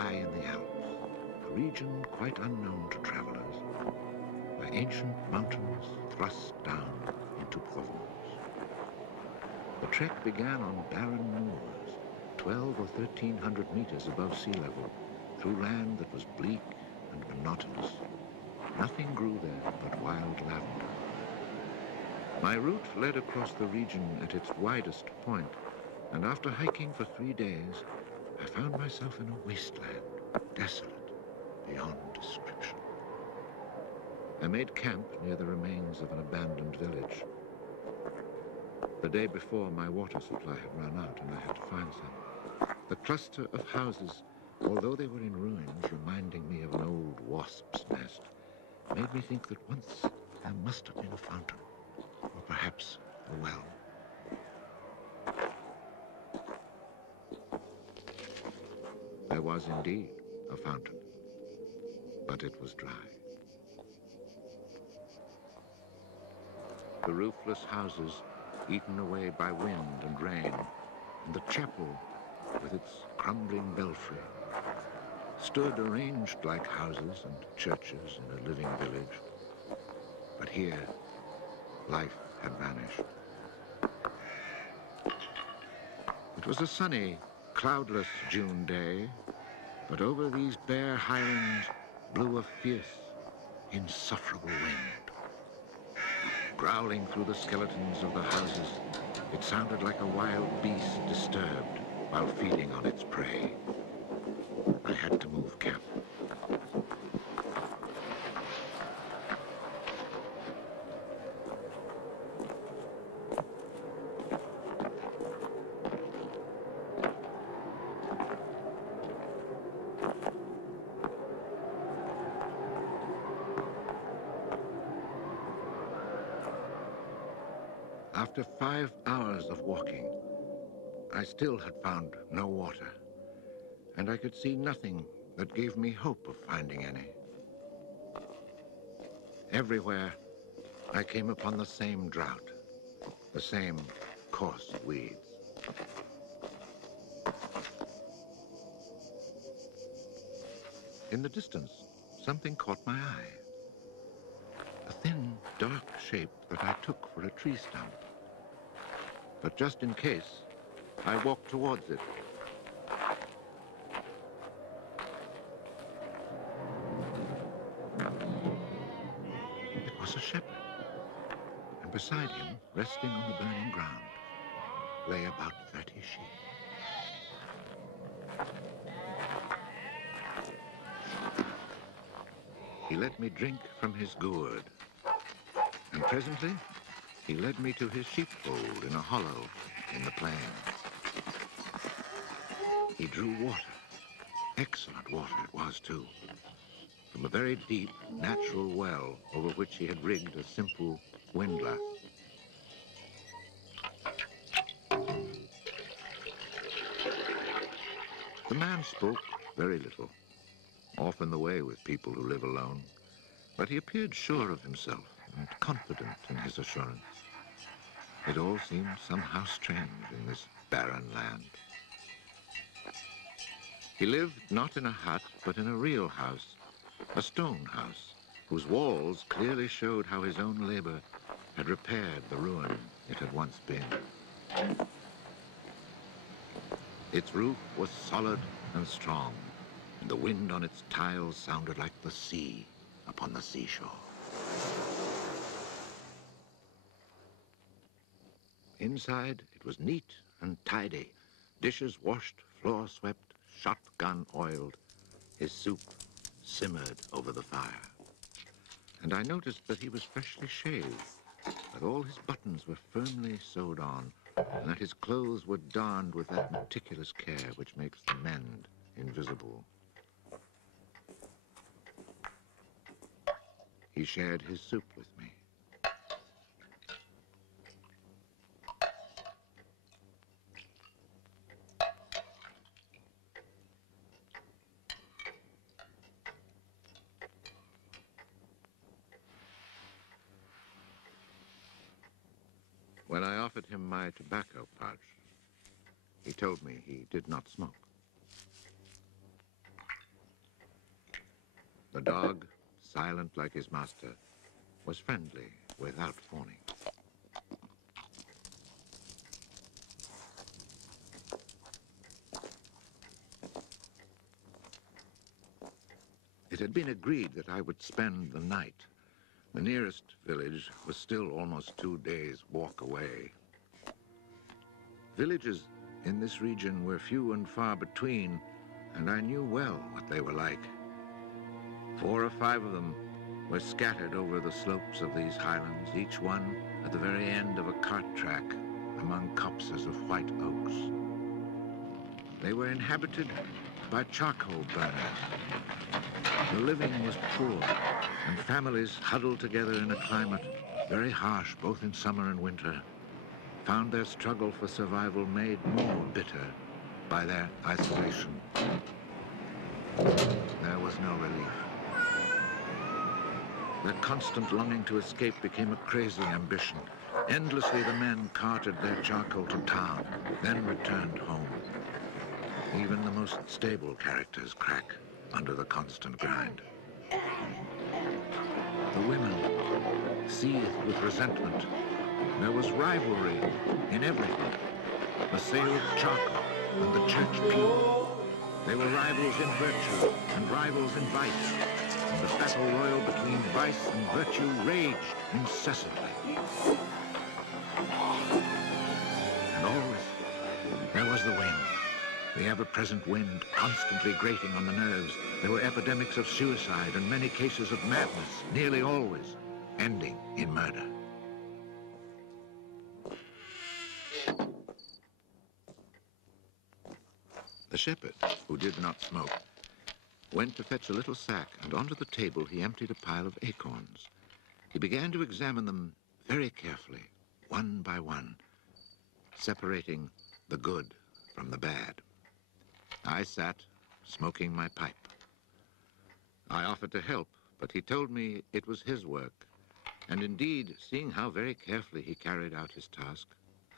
high in the Alps, a region quite unknown to travelers, where ancient mountains thrust down into Provence. The trek began on barren moors, 12 or 1,300 meters above sea level, through land that was bleak and monotonous. Nothing grew there but wild lavender. My route led across the region at its widest point, and after hiking for 3 days, I found myself in a wasteland, desolate beyond description. I made camp near the remains of an abandoned village. The day before, my water supply had run out and I had to find some. The cluster of houses, although they were in ruins, reminding me of an old wasp's nest, made me think that once there must have been a fountain, or perhaps a well. There was indeed a fountain, but it was dry. The roofless houses, eaten away by wind and rain, and the chapel, with its crumbling belfry, stood arranged like houses and churches in a living village. But here, life had vanished. It was a sunny, cloudless June day, but over these bare highlands blew a fierce, insufferable wind. Growling through the skeletons of the houses, it sounded like a wild beast disturbed while feeding on its prey. I had to move camp. After 5 hours of walking, I still had found no water, and I could see nothing that gave me hope of finding any. Everywhere, I came upon the same drought, the same coarse weeds. In the distance, something caught my eye. A thin, dark shape that I took for a tree stump. But just in case, I walked towards it. It was a shepherd, and beside him, resting on the burning ground, lay about 30 sheep. He let me drink from his gourd, and presently he led me to his sheepfold in a hollow in the plain. He drew water. Excellent water it was, too, from a very deep, natural well over which he had rigged a simple windlass. The man spoke very little, often the way with people who live alone, but he appeared sure of himself and confident in his assurance. It all seemed somehow strange in this barren land. He lived not in a hut, but in a real house, a stone house, whose walls clearly showed how his own labor had repaired the ruin it had once been. Its roof was solid and strong, and the wind on its tiles sounded like the sea upon the seashore. Inside, it was neat and tidy, dishes washed, floor swept, shotgun oiled. His soup simmered over the fire. And I noticed that he was freshly shaved, that all his buttons were firmly sewed on, and that his clothes were darned with that meticulous care which makes the mend invisible. He shared his soup with me. When I offered him my tobacco pouch, he told me he did not smoke. dog, silent like his master, was friendly without fawning. It had been agreed that I would spend the night. The nearest village was still almost 2 days' walk away. Villages in this region were few and far between, and I knew well what they were like. 4 or 5 of them were scattered over the slopes of these highlands, each one at the very end of a cart track among copses of white oaks. They were inhabited by charcoal burners. The living was poor, and families huddled together in a climate very harsh both in summer and winter found their struggle for survival made more bitter by their isolation. There was no relief. Their constant longing to escape became a crazy ambition. Endlessly the men carted their charcoal to town, then returned home. Even the most stable characters crack under the constant grind. The women seethed with resentment. There was rivalry in everything. The sale of charcoal and the church pew. They were rivals in virtue and rivals in vice. And the battle royal between vice and virtue raged incessantly. And always there was the wind. The ever-present wind constantly grating on the nerves. There were epidemics of suicide and many cases of madness, nearly always ending in murder. The shepherd, who did not smoke, went to fetch a little sack, and onto the table he emptied a pile of acorns. He began to examine them very carefully, one by one, separating the good from the bad. I sat, smoking my pipe. I offered to help, but he told me it was his work, and indeed, seeing how very carefully he carried out his task,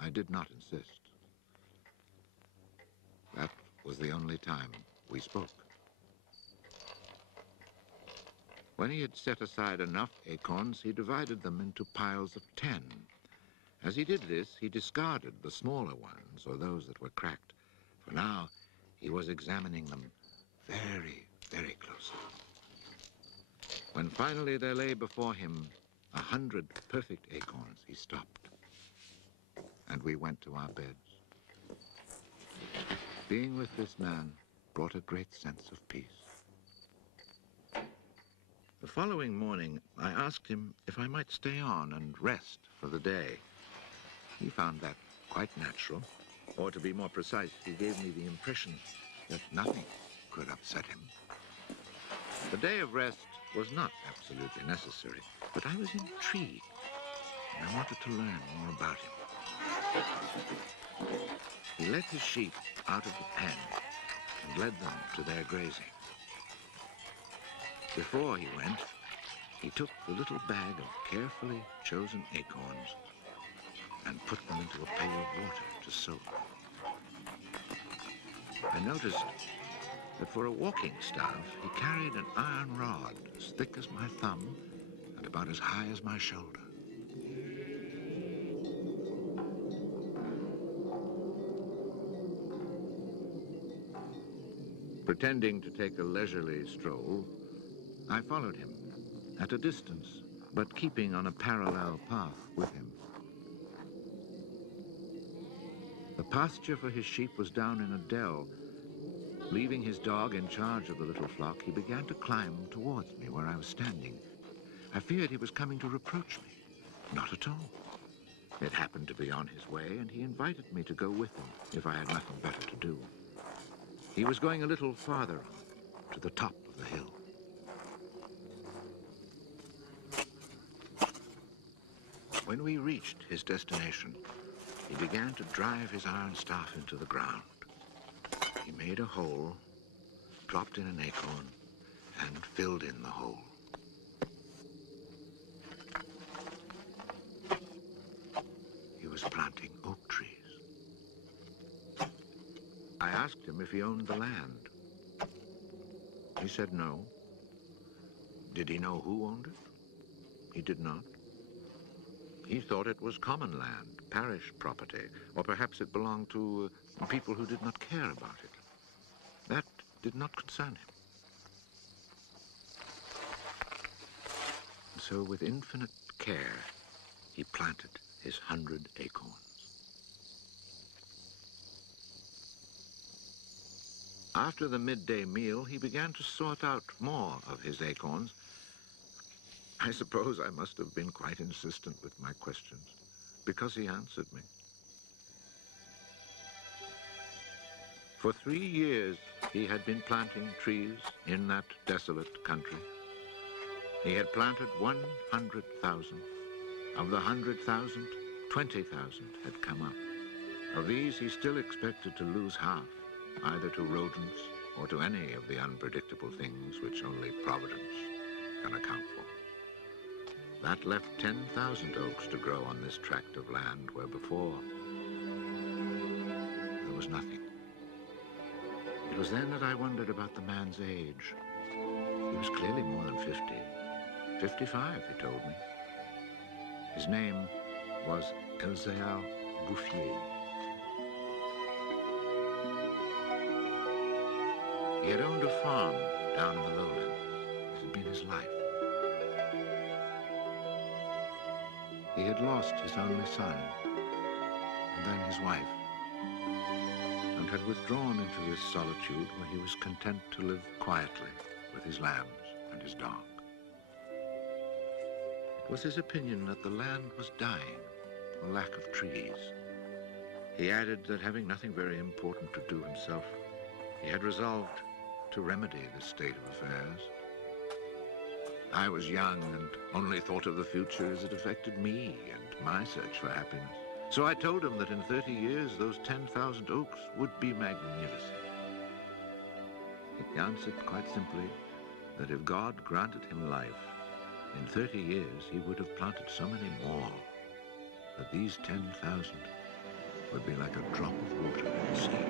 I did not insist. That was the only time we spoke. When he had set aside enough acorns, he divided them into piles of 10. As he did this, he discarded the smaller ones, or those that were cracked, for now he was examining them very, very closely. When finally there lay before him 100 perfect acorns, he stopped, and we went to our beds. Being with this man brought a great sense of peace. The following morning, I asked him if I might stay on and rest for the day. He found that quite natural, or to be more precise, he gave me the impression that nothing could upset him. The day of rest was not absolutely necessary, but I was intrigued, and I wanted to learn more about him. He led his sheep out of the pen and led them to their grazing. Before he went, he took the little bag of carefully chosen acorns and put them into a pail of water to soak. I noticed that for a walking staff, he carried an iron rod as thick as my thumb and about as high as my shoulder. Pretending to take a leisurely stroll, I followed him at a distance, but keeping on a parallel path with him. The pasture for his sheep was down in a dell. Leaving his dog in charge of the little flock, he began to climb towards me where I was standing. I feared he was coming to reproach me. Not at all. It happened to be on his way, and he invited me to go with him if I had nothing better to do. He was going a little farther on, to the top of the hill. When we reached his destination, he began to drive his iron staff into the ground. He made a hole, dropped in an acorn, and filled in the hole. He was planting oak trees. I asked him if he owned the land. He said no. Did he know who owned it? He did not. He thought it was common land, parish property, or perhaps it belonged to people who did not care about it. That did not concern him. So with infinite care, he planted his 100 acorns. After the midday meal, he began to sort out more of his acorns. I suppose I must have been quite insistent with my questions, because he answered me. For 3 years, he had been planting trees in that desolate country. He had planted 100,000. Of the 100,000, 20,000 had come up. Of these, he still expected to lose half, either to rodents or to any of the unpredictable things which only Providence can account for. That left 10,000 oaks to grow on this tract of land where before there was nothing. It was then that I wondered about the man's age. He was clearly more than 50. 55, he told me. His name was Elzéar Bouffier. He had owned a farm down in the lowlands. It had been his life. He had lost his only son, and then his wife, and had withdrawn into this solitude where he was content to live quietly with his lambs and his dog. It was his opinion that the land was dying for lack of trees. He added that having nothing very important to do himself, he had resolved to remedy this state of affairs. I was young and only thought of the future as it affected me and my search for happiness. So I told him that in 30 years, those 10,000 oaks would be magnificent. He answered quite simply that if God granted him life, in 30 years he would have planted so many more that these 10,000 would be like a drop of water in the sea.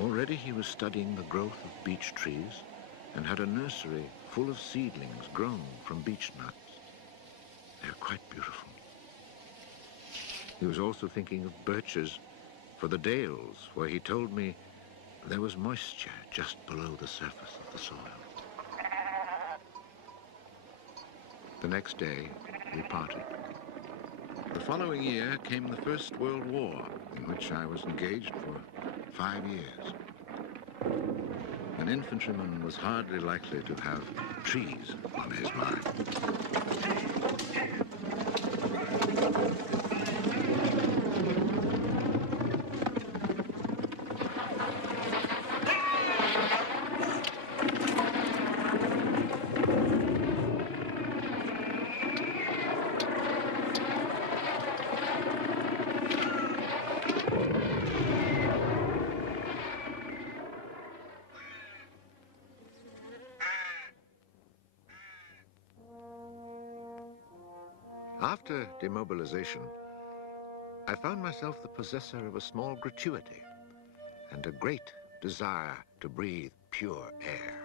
Already he was studying the growth of beech trees and had a nursery full of seedlings grown from beech nuts. They are quite beautiful. He was also thinking of birches for the dales, where he told me there was moisture just below the surface of the soil. The next day, we parted. The following year came the First World War, in which I was engaged for 5 years. An infantryman was hardly likely to have trees on his mind. After demobilization, I found myself the possessor of a small gratuity and a great desire to breathe pure air.